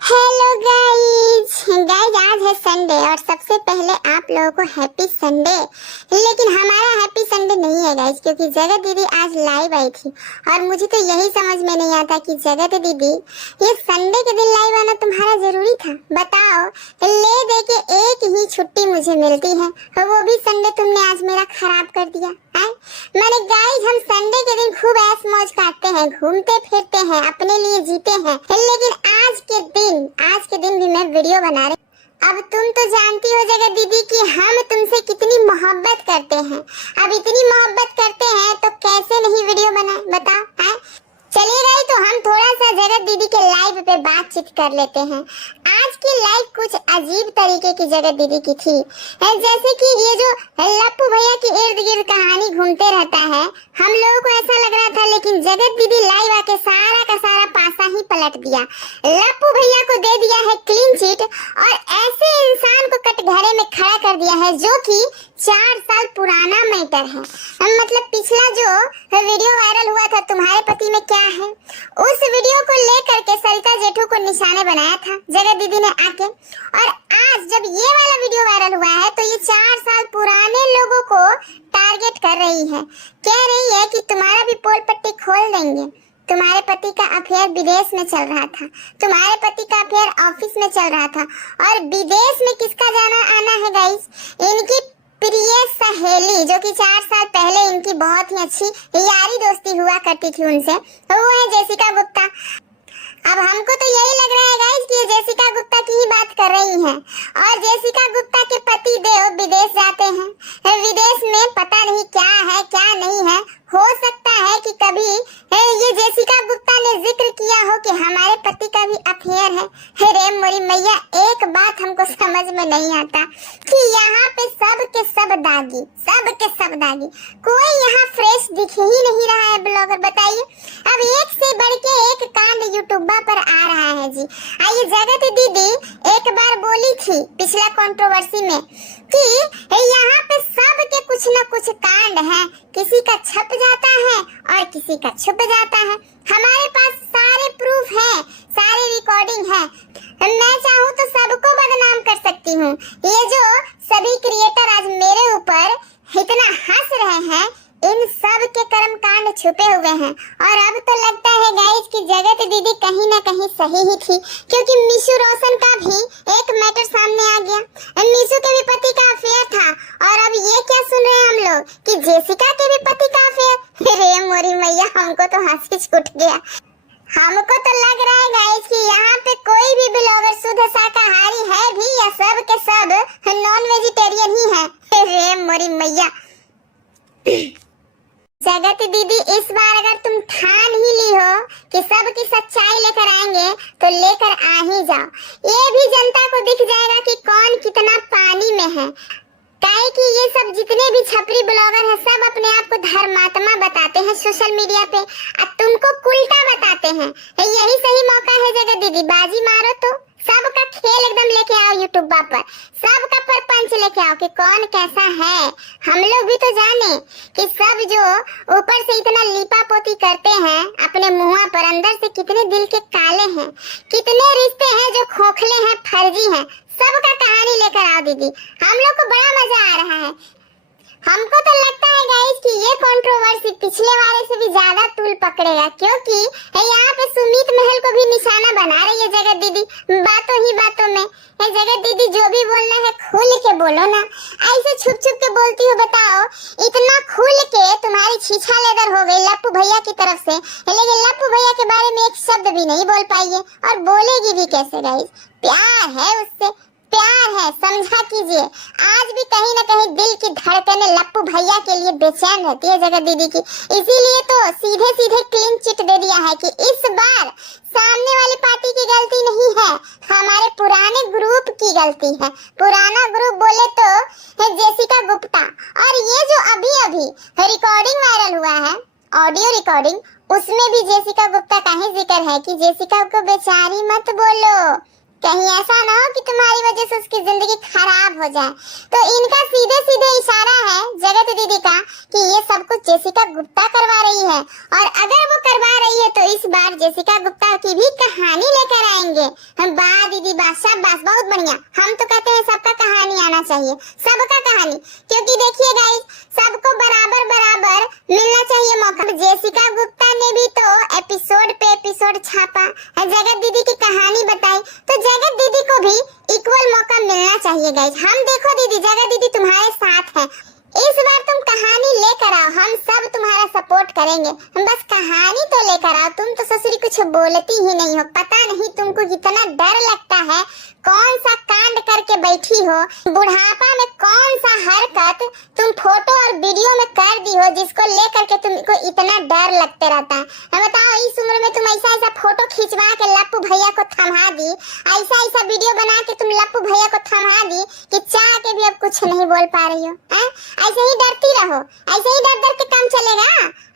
Hello guys guys आज है Sunday और सबसे पहले आप लोगों को हैप्पी संडे। लेकिन हमारा हैप्पी संडे नहीं है गाइज, क्योंकि जगत दीदी आज लाइव आई थी और मुझे तो यही समझ में नहीं आता कि जगत दीदी ये संडे के दिन लाइव आना तुम्हारा जरूरी था। बताओ, ले दे के एक ही छुट्टी मुझे मिलती है और वो भी संडे तुमने आज मेरा खराब कर दिया है। मैंने गाइज हम संडे के दिन खूब ऐश मौज काटते हैं, घूमते फिरते हैं, अपने लिए जीते हैं, लेकिन आज के दिन भी मैं वीडियो बना रही। अब तुम तो जानती हो जगत दीदी कि हम तुमसे कितनी मोहब्बत करते हैं। अब इतनी मोहब्बत करते हैं तो कैसे नहीं वीडियो बनाए, बताओ है। चलिए गाइस, तो हम थोड़ा सा जगत दीदी के लाइव पे बातचीत कर लेते हैं। आज की लाइव कुछ अजीब तरीके की जगत दीदी की थी, जैसे कि ये जो लप्पू भैया की इर्द गिर्द कहानी घूमते रहता है, हम लोगों को ऐसा लग रहा था, लेकिन जगत दीदी लाइव आके सारा का सारा पासा ही पलट दिया। लप्पू भैया को दे दिया है क्लीन चिट और ऐसे इंसान को कटघरे में खड़ा कर दिया है जो कि 4 साल पुराना मैटर है। मतलब पिछला जो वीडियो वायरल हुआ था तुम्हारे पति में क्या है, उस वीडियो को लेकर के सरिता जेठू को निशाने बनाया था जगत दीदी ने आके। और आज जब ये वाला वीडियो वायरल हुआ है तो ये 4 साल पुराने लोगों को टारगेट कर रही है, कह रही है कि तुम्हारा भी पोल पट्टी खोल देंगे। तुम्हारे पति का अफेयर विदेश में चल रहा था, तुम्हारे पति का अफेयर ऑफिस में चल रहा था, और विदेश में किसका जाना आना है गाइस, इनकी प्रिय सहेली जो कि 4 साल पहले इनकी बहुत ही अच्छी यारी दोस्ती हुआ करती थी उनसे, तो वो है जेसिका गुप्ता। अब हमको तो यही लग रहा है गाइस कि ये जेसिका गुप्ता की ही बात कर रही हैं और जेसिका गुप्ता के पति देव विदेश जाते हैं। विदेश में पता नहीं क्या है क्या नहीं है, हो सकता है कि कभी ये जेसिका गुप्ता ने जिक्र किया हो कि हमारे पति का भी अफेयर है। रे मोरी मैया, एक बात हमको समझ में नहीं आता कि यहाँ पे सब के सब दागी, कोई यहाँ फ्रेश दिख ही नहीं रहा है ब्लॉगर। बताइए, अब एक से बढ़ के एक कांड यूट्यूब पर आ रहा है जी। आइए, जगत दीदी एक बार बोली थी पिछला कंट्रोवर्सी में कि यहाँ पे सब के कुछ न कुछ कांड है, किसी का छप जाता है और किसी का छुप जाता है। हमारे पास सारे प्रूफ है, सारे रिकॉर्डिंग है, मैं चाहूँ तो सबको बदनाम कर सकती हूँ। ये जो सभी क्रिएटर आज मेरे ऊपर इतना हंस रहे हैं, इन सब के कर्म कांड छुपे हुए हैं। और अब तो लगता है गाइस कि जगत दीदी कहीं ना कहीं सही ही थी, क्योंकि मिशू रोशन का भी एक मैटर सामने आ गया। मिशू के भी पति का अफेयर था और अब ये क्या सुन रहे हैं हम लोग कि जेसिका के भी पति का अफेयर। रे मोरी मैया, हमको तो हंसी छूट गया। हमको तो लग रहा है गाइस कि यहाँ पे कोई भी ब्लॉगर शुद्ध शाकाहारी है भी या सब के सब नॉन वेजिटेरियन ही है। रे मोरी मैया, जगत दीदी इस बार अगर तुम ठान ही ली हो कि सबकी सच्चाई लेकर आएंगे तो लेकर आ ही जाओ। ये भी जनता को दिख जाएगा कि कौन कितना पानी में है। काहे कि ये सब जितने भी छपरी ब्लॉगर हैं सब अपने आप को धर्मात्मा बताते हैं सोशल मीडिया पे, और तुमको उल्टा बताते हैं। यही सही मौका है जगत दीदी, बाजी मारो तो सबका खेल एकदम लेके आओ यूट्यूब पर, सबका परपंच लेके आओ कि कौन कैसा है। हम लोग भी तो जाने कि सब जो ऊपर से इतना लीपा पोती करते हैं अपने मुंह पर, अंदर से कितने दिल के काले हैं, कितने रिश्ते हैं जो खोखले हैं, फर्जी हैं। सबका कहानी लेकर आओ दीदी, हम लोग को बड़ा मजा आ रहा है। हमको तो लगता है गाइस कि ये कंट्रोवर्सी पिछले वाले से भी ज्यादा तूल पकड़ेगा, क्योंकि यहाँ पे सुमित महल को भी निशाना बना रही है जगत दीदी बातों ही बातों में। जगत दीदी जो भी बोलना है खुल के बोलो ना, ऐसे छुप छुप के बोलती हो। बताओ, इतना खुल के तुम्हारी छीछा लेदर हो गई लप्पू भैया की तरफ से, लेकिन लप्पू भैया के बारे में एक शब्द भी नहीं बोल पाई है और बोलेगी भी कैसे गाइस। प्यार है उससे, प्यार है, समझा कीजिए। आज भी कहीं ना कहीं दिल की धड़कनें लप्पू भैया के लिए बेचैन रहती है जगत दीदी की, इसीलिए तो सीधे सीधे क्लीन चिट दे दिया है कि इस बार सामने वाली पार्टी की गलती नहीं है, हमारे पुराने ग्रुप की गलती है। पुराना ग्रुप बोले तो है जेसिका गुप्ता, और ये जो अभी अभी रिकॉर्डिंग वायरल हुआ है, ऑडियो रिकॉर्डिंग, उसमें भी जेसिका गुप्ता का ही जिक्र है कि जेसिका को बेचारी मत बोलो, कहीं ऐसा ना हो कि तुम्हारी वजह से उसकी जिंदगी खराब हो जाए। तो इनका सीधे सीधे इशारा है जगत दीदी का कि ये सब कुछ जेसिका गुप्ता करवा रही है, और अगर वो करवा रही है तो इस बार जेसिका गुप्ता की भी कहानी लेकर आएंगे। वाह दीदी वाह, शाबाश, बहुत बढ़िया। हम तो कहते हैं सबका कहानी आना चाहिए, सबका कहानी, क्योंकि देखिए गाइस सबको बराबर बराबर मिलना चाहिए मौका। जेसिका गुप्ता ने भी तो एपिसोड पे एपिसोड छापा, जगत दीदी की कहानी बताई, तो जगत दीदी को भी इक्वल मौका मिलना चाहिए गाइस। हम देखो दीदी, जगत दीदी तुम्हारे साथ है, इस बार तुम कहानी लेकर आओ, हम सब तुम्हारा सपोर्ट करेंगे। बस कहानी तो लेकर आओ। तुम तो ससुरी कुछ बोलती ही नहीं हो, पता नहीं तुमको कितना डर लगता है, कौन सा कांड करके बैठी हो, बुढ़ापा में कौन सा हरकत तुम फोटो और वीडियो में कर दी हो जिसको लेकर के तुमको इतना डर लगते रहता है। बताओ इस उम्र में तुम ऐसा ऐसा फोटो खिंचवा के लप्पू भैया को थमा दी, ऐसा ऐसा वीडियो बना के तुम लप्पू भैया को थमा दी कि चाह के भी अब कुछ नहीं बोल पा रही हो। ऐसे ही डरती रहो, ऐसे ही डर डर के काम चलेगा।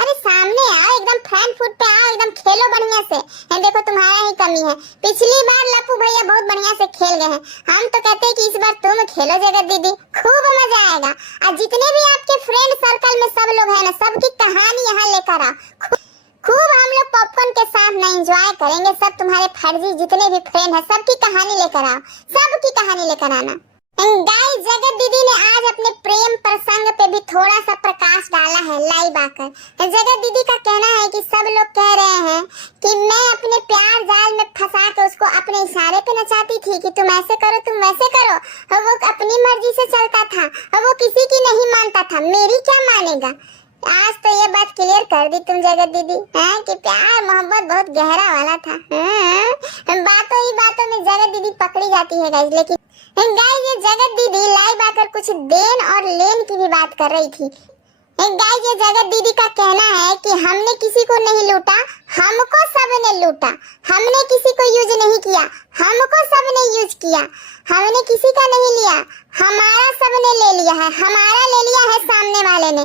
अरे सामने आओ, एकदम फ्रंट फुट पे आओ, एकदम खेलो बढ़िया से। देखो तुम्हारा ही कमी है, पिछली बार लप्पू भैया बहुत बढ़िया से खेल गए हैं, हम तो कहते हैं कि इस बार तुम खेलो जगत दीदी, खूब मजा आएगा। और जितने भी आपके फ्रेंड सर्कल में सब लोग हैं ना, सबकी कहानी यहाँ लेकर आओ, खूब हम लोग पॉपकॉर्न के साथ ना एंजॉय करेंगे। सब तुम्हारे फर्जी जितने भी फ्रेंड हैं सबकी कहानी लेकर आओ, सबकी कहानी लेकर आना। गाइस जगत दीदी ने आज अपने प्रेम प्रसंग पे भी थोड़ा सा प्रकाश डाला है लाइव आकर। जगत दीदी का कहना है कि सब लोग कह रहे हैं कि मैं अपने प्यार जाल में फंसा के उसको अपने इशारे पे नचाती थी कि तुम ऐसे करो तुम वैसे करो, और वो अपनी मर्जी से चलता था और वो किसी की नहीं मानता था, मेरी क्या मानेगा। आज तो ये बात क्लियर कर दी तुम जगत दीदी हैं कि प्यार मोहब्बत बहुत गहरा वाला था। बातों ही बातों में जगत दीदी पकड़ी जाती है गाइस। लेकिन गाइस ये जगत दीदी लाइव आकर कुछ देन और लेन की भी बात कर रही थी। गाइस ये जगत दीदी का कहना है कि हमने किसी को नहीं लूटा, हमको सबने लूटा, हमने किसी को यूज नहीं किया, हमको सबने यूज किया, हमने किसी का नहीं लिया, हमारा सबने ले लिया है, हमारा ले लिया है सामने वाले ने।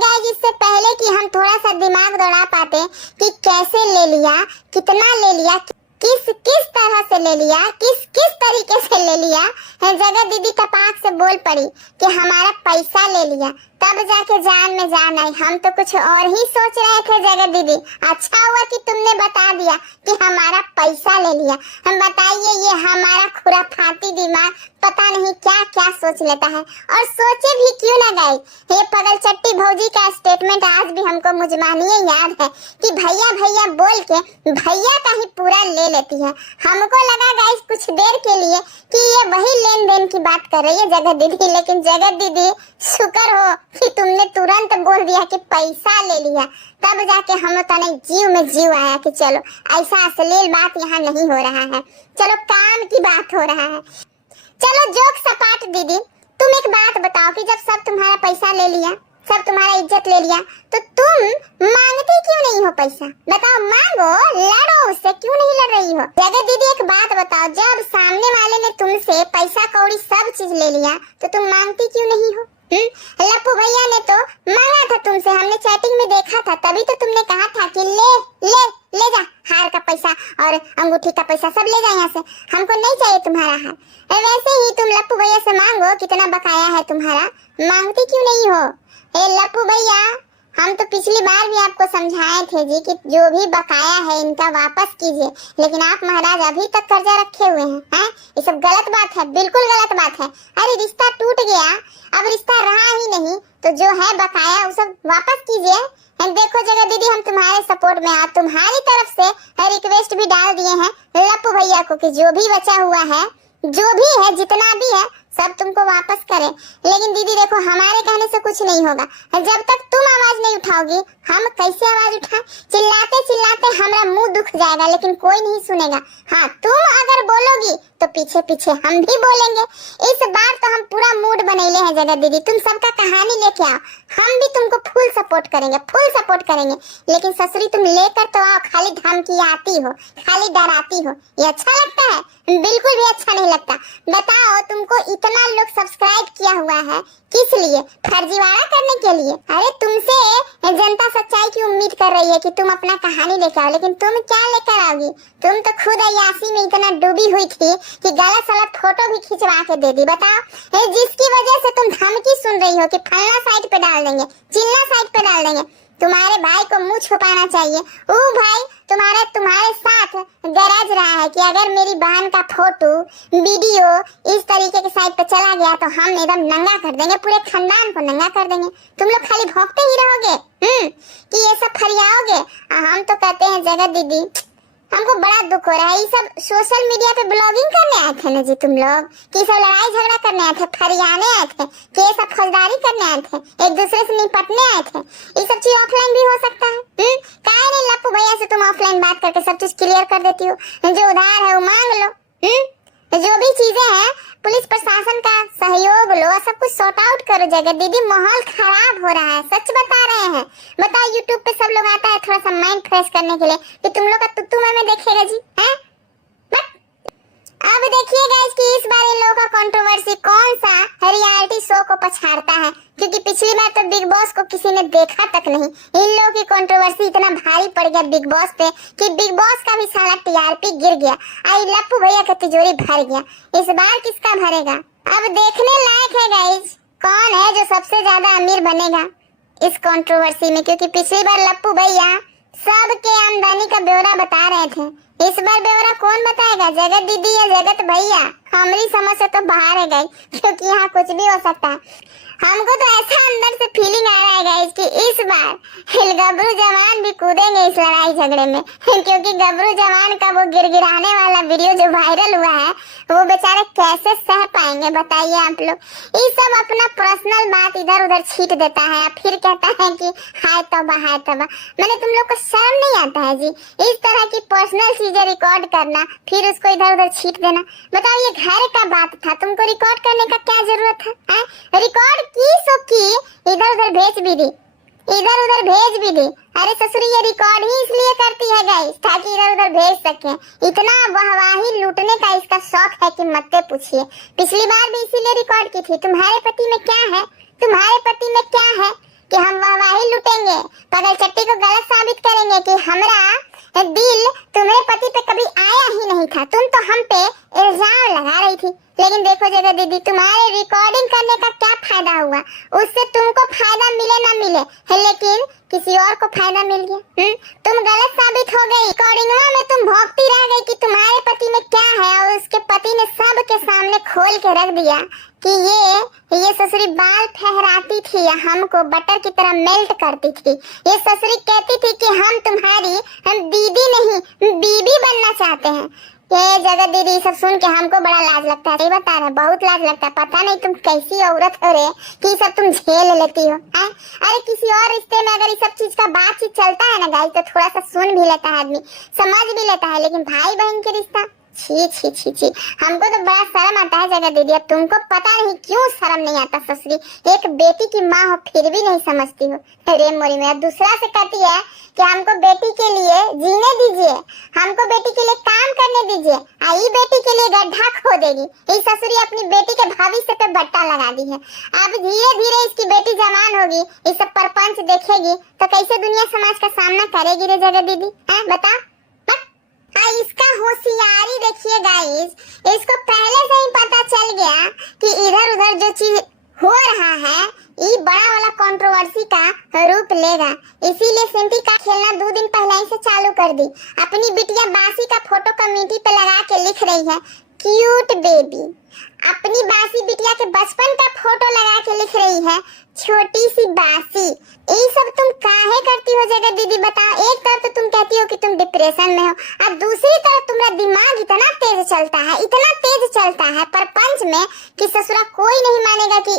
गाइस इससे पहले कि हम थोड़ा सा दिमाग दौड़ा पाते कि कैसे ले लिया, कितना ले लिया, किस तरह से ले लिया, किस तरीके से ले लिया, जगत दीदी तपाक से बोल पड़ी कि हमारा पैसा ले लिया, तब जाके जान में जान आई। हम तो कुछ और ही सोच रहे थे जगत दीदी, अच्छा हुआ कि तुमने बता दिया कि हमारा पैसा ले लिया। हम बताइए ये हमारा खुराफाती दिमाग पता नहीं क्या क्या सोच लेता है, और सोचे भी क्यों ना गए। ये पगल चट्टी भौजी का स्टेटमेंट आज भी हमको मुजमानिए याद है कि भैया भैया बोल के भैया का ही पूरा ले लेती है। हमको लगा गाइस कुछ देर के लिए कि ये वही लेन देन की बात कर रही है जगत दीदी, लेकिन जगत दीदी शुक्र हो कि तुमने तुरंत बोल दिया कि पैसा ले लिया, तब जाके हम तने जीव में जीव आया कि चलो ऐसा अश्लील बात यहाँ नहीं हो रहा है, चलो काम की बात हो रहा है। चलो जोक सपाट दीदी, तुम एक बात बताओ कि जब सब तुम्हारा पैसा ले लिया, सब तुम्हारा इज्जत ले लिया, तो तुम मांगती क्यों नहीं हो पैसा? बताओ, मांगो, लड़ो, उससे क्यों नहीं लड़ रही हो? जगत दीदी एक बात बताओ, जब सामने वाले ने तुमसे पैसा कौड़ी सब चीज ले लिया तो तुम मांगती क्यों नहीं हो? लप्पू भैया ने तो मांगा था तुमसे, हमने चैटिंग में देखा था, तभी तो तुमने कहा था कि ले जा हार का पैसा और अंगूठी का पैसा सब ले जा यहाँ से, हमको नहीं चाहिए तुम्हारा हार। वैसे ही तुम लप्पू भैया से मांगो, कितना बकाया है तुम्हारा, मांगती क्यों नहीं हो? लप्पू भैया हम तो पिछली बार भी आपको समझाए थे जी कि जो भी बकाया है इनका वापस कीजिए, लेकिन आप महाराज अभी तक कर्जा रखे हुए हैं। ये सब गलत बात है, बिल्कुल गलत बात है। अरे रिश्ता टूट गया, अब रिश्ता रहा ही नहीं, तो जो है बकाया वो सब वापस कीजिए। देखो जगत दीदी हम तुम्हारे सपोर्ट में आ, तुम्हारी तरफ से रिक्वेस्ट भी डाल दिए हैं लप्पू भैया को कि जो भी बचा हुआ है, जो भी है, जितना भी है सब तुमको वापस करें। लेकिन दीदी देखो हमारे कहने से कुछ नहीं होगा, जब तक तुम आवाज नहीं उठाओगी हम कैसे आवाज उठाएं? चिल्लाते चिल्लाते हमारा मुंह दुख जाएगा, लेकिन कोई नहीं सुनेगा। हाँ तुम अगर बोलोगी तो पीछे पीछे हम भी बोलेंगे। इस बार तो हम पूरा मूड बनैले हैं जगत दीदी, तुम सबका कहानी लेके आओ, हम भी तुमको फुल सपोर्ट करेंगे, फुल सपोर्ट करेंगे। लेकिन ससुरी तुम लेकर तो आओ, खाली धमकियाती हो, खाली डराती हो, ये अच्छा लगता है? बिल्कुल भी अच्छा नहीं लगता। बताओ तुमको इतना लोग सब्सक्राइब किया हुआ है, किस लिए? फर्जीवाड़ा करने के लिए। अरे तुमसे जनता सच्चाई की उम्मीद कर रही है कि तुम अपना कहानी लेकर आओ, लेकिन तुम क्या लेकर आओगी? तुम तो खुद अय्यासी में इतना डूबी हुई थी कि गलत सलत फोटो भी खिंचवा के दे दी। बताओ, जिसकी वजह से तुम धमकी सुन रही हो कि फलना साइट पे डाल देंगे, चिल्ला साइट पे डाल देंगे। तुम्हारे भाई को मुंह छुपाना चाहिए। वो भाई तुम्हारे साथ गरज रहा है कि अगर मेरी बहन का फोटो वीडियो इस तरीके के साइट पे चला गया तो हम एकदम नंगा कर देंगे, पूरे खानदान को नंगा कर देंगे। तुम लोग खाली भौंकते ही रहोगे कि ये सब फरियाओगे। हम तो कहते हैं जगत दीदी, हमको बड़ा दुख हो रहा है। ये सब सोशल मीडिया पे ब्लॉगिंग करने आए थे ना जी तुम लोग, कि सब लड़ाई झगड़ा करने आए थे, फरियाने आए थे, केस अब फौजदारी करने आए थे, एक दूसरे से निपटने आए थे। ये सब चीज ऑफलाइन भी हो सकता है। काहे नहीं लप्पू भैया से तुम ऑफलाइन बात करके सब चीज क्लियर कर देती हो? जो उधार है वो मांग लो। जो भी चीजें हैं पुलिस प्रशासन का सहयोग लो, सब कुछ सॉर्ट आउट करो। जगत दीदी माहौल खराब हो रहा है, सच बता रहे हैं। बताओ, यूट्यूब पे सब लोग आता है थोड़ा सा माइंड फ्रेश करने के लिए, कि तुम लोग का तुत्तू में देखेगा जी हैं? अब देखिए गाइस कि इस बार इन लोगों का कंट्रोवर्सी कौन सा रियलिटी शो को पछाड़ता है, क्योंकि पिछली बार तो बिग बॉस को किसी ने देखा तक नहीं। इन लोगों की कंट्रोवर्सी इतना भारी पड़ गया बिग बॉस पे कि बिग बॉस का भी सारा टीआरपी गिर गया। आई लप्पू भैया का तिजोरी भर गया। इस बार किसका भरेगा? अब देखने लायक है गाइस, कौन है जो सबसे ज्यादा अमीर बनेगा इस कंट्रोवर्सी में, क्योंकि पिछली बार लप्पू भैया सबके आमदनी का ब्यौरा बता रहे थे। इस बार ब्यौरा कौन बताएगा? जगत दीदी या जगत भैया? हमारी समझ से तो बाहर है गाइस, क्योंकि यहाँ कुछ भी हो सकता है। हमको तो ऐसा अंदर से फीलिंग आ रहा है गाइस कि इस बार गबरू जवान भी कूदेंगे इस लड़ाई झगड़े में, क्योंकि गबरू जवान का वो गिरगिराने वाला वीडियो जो वायरल हुआ है, वो बेचारे कैसे सह पाएंगे बताइए आप लोग। ये सब अपना पर्सनल बात इधर उधर छीट देता है, फिर कहता है कि हाय तौबा हाय तौबा। मैंने तुम लोग को शर्म नहीं आता है जी इस तरह की पर्सनल चीजें रिकॉर्ड करना, फिर उसको इधर उधर छीट देना? बताओ, ये घर का बात था, तुमको रिकॉर्ड करने का क्या जरूरत है? रिकॉर्ड की सो की इधर उधर भेज भी दी, इधर उधर भेज भी दी। अरे ससुरी ये रिकॉर्ड ही इसलिए करती है गाइस ताकि इधर उधर भेज सके। इतना वाहवाही लूटने का इसका शौक है कि मत पूछिए। पिछली बार भी इसीलिए रिकॉर्ड की थी। तुम्हारे पति में क्या है, तुम्हारे पति में क्या है कि हम वाहवाही लूटेंगे, पगल चट्टी को गलत साबित करेंगे कि हमारा दिल तुम्हारे पति पे कभी आया ही नहीं था, तुम तो हम पे इल्जाम लगा रही थी। लेकिन देखो जगत दीदी, तुम्हारे रिकॉर्डिंग करने का क्या फायदा हुआ? उससे तुमको फायदा मिले ना मिले, लेकिन किसी और को फायदा मिल गया। तुम गलत साबित हो गई। रिकॉर्डिंग में तुम भौंकती रह गई कि तुम्हारे पति में क्या है, और उसके पति ने सबके सामने खोल के रख दिया कि ये ससुरी बाल फहराती थी, हमको बटर की तरह मेल्ट करती थी। ये ससुरी कहती थी कि हम तुम्हारी दीदी नहीं बीबी बनना चाहते हैं। ये जगत दीदी सब सुन के हमको बड़ा लाज लगता है। सही बता रहा है, बहुत लाज लगता है। पता नहीं तुम कैसी औरत हो रे कि सब तुम झेल लेती हो। अरे किसी और रिश्ते में अगर ये सब चीज का बातचीत चलता है ना गाइस, तो थोड़ा सा सुन भी लेता है आदमी, समझ भी लेता है, लेकिन भाई बहन के रिश्ता, छी छी छी छी, हमको तो बड़ा शर्म आता है जगत दीदी। तुमको पता नहीं क्यों शर्म नहीं आता ससुरी, एक बेटी की माँ हो फिर भी नहीं समझती हो। अरे मोरी में दूसरा से कहती है कि हमको बेटी के लिए जीने दीजिए, हमको बेटी के लिए काम करने दीजिए, आई बेटी के लिए गड्ढा खोदेगी। ये ससुरी अपनी बेटी के भविष्य पे बट्टा लगा दी है। अब धीरे धीरे इसकी बेटी जवान होगी, ये सब परपंच देखेगी, तो कैसे दुनिया समाज का सामना करेगी रे जगत दीदी? बता। इसका होशियारी देखिए गाइस, इसको पहले से ही पता चल गया कि इधर उधर जो चीज हो रहा है ये बड़ा वाला कंट्रोवर्सी का रूप लेगा। इसीलिए सिंपी का खेलना 2 दिन पहले ही से चालू कर दी। अपनी बिटिया बासी का फोटो कमेटी पे लगा के लिख रही है क्यूट बेबी। अपनी बासी बिटिया के बचपन का फोटो लगा के लिख रही है छोटी सी बासी। ये सब तुम काहे करती हो जगत दीदी बताओ? एक तरफ तो तुम कहती हो कि तुम डिप्रेशन में हो, और दूसरी तरफ तुम्हारा दिमाग इतना तेज चलता है, इतना तेज चलता है परपंच में कि ससुरा कोई नहीं मानेगा कि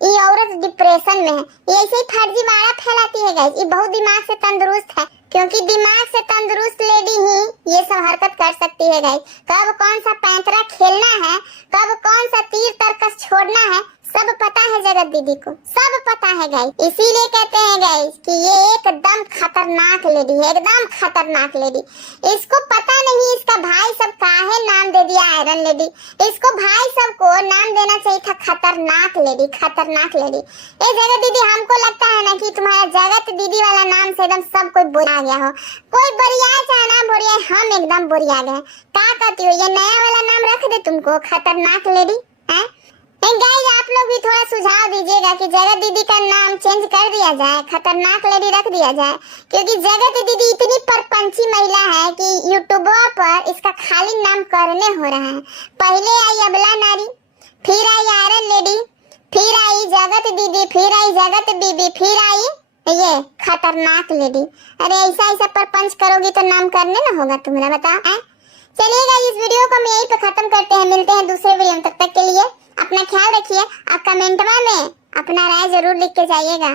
ये औरत डिप्रेशन में है। ये ऐसे ही फर्जीवाड़ा फैलाती है गाइस। ये बहुत दिमाग से तंदुरुस्त है, क्योंकि दिमाग से तंदुरुस्त लेडी ही ये सब हरकत कर सकती है गाइस। कब कौन सा पैंतरा खेलना है, कब कौन सा तीर तर्कस छोड़ना है, सब पता है जगत दीदी को, सब पता है गाइस। इसीलिए कहते हैं गाइस कि ये एकदम खतरनाक लेडी है, एकदम खतरनाक लेडी। इसको पता नहीं इसका भाई सब काहे नाम दे दिया आयरन लेडी। इसको भाई सबको नाम देना चाहिए था खतरनाक लेडी, खतरनाक लेडी। ए जगत दीदी, हमको लगता है ना कि तुम्हारा जगत दीदी वाला नाम से एकदम सब कोई बुरा गया हो। कोई बढ़िया चाहे ना बढ़िया, हम एकदम बुरिया गए। क्या कहती हो, ये नया वाला नाम रख दे तुमको, खतरनाक लेडी है? गाइस, आप लोग भी थोड़ा सुझाव दीजिएगा कि जगत दीदी का नाम चेंज कर दिया जाए, खतरनाक लेडी रख दिया जाए, क्योंकि जगत दीदी इतनी परपंची महिला है कि यूट्यूबर पर इसका खाली नाम करने हो रहा है। पहले आई अबला नारी, फिर आई आयरन लेडी, फिर आई जगत दीदी, फिर आई जगत बीबी, फिर आई ये खतरनाक लेडी। अरे ऐसा ऐसा परपंच करोगी तो नाम करने ना होगा तुम्हारा, बताओ। चलिएगा, इस वीडियो को हम यहीं पे खत्म करते हैं, मिलते हैं दूसरे वीडियो में। तब तक के लिए अपना ख्याल रखिए। आप कमेंटवा में अपना राय जरूर लिख के जाइएगा।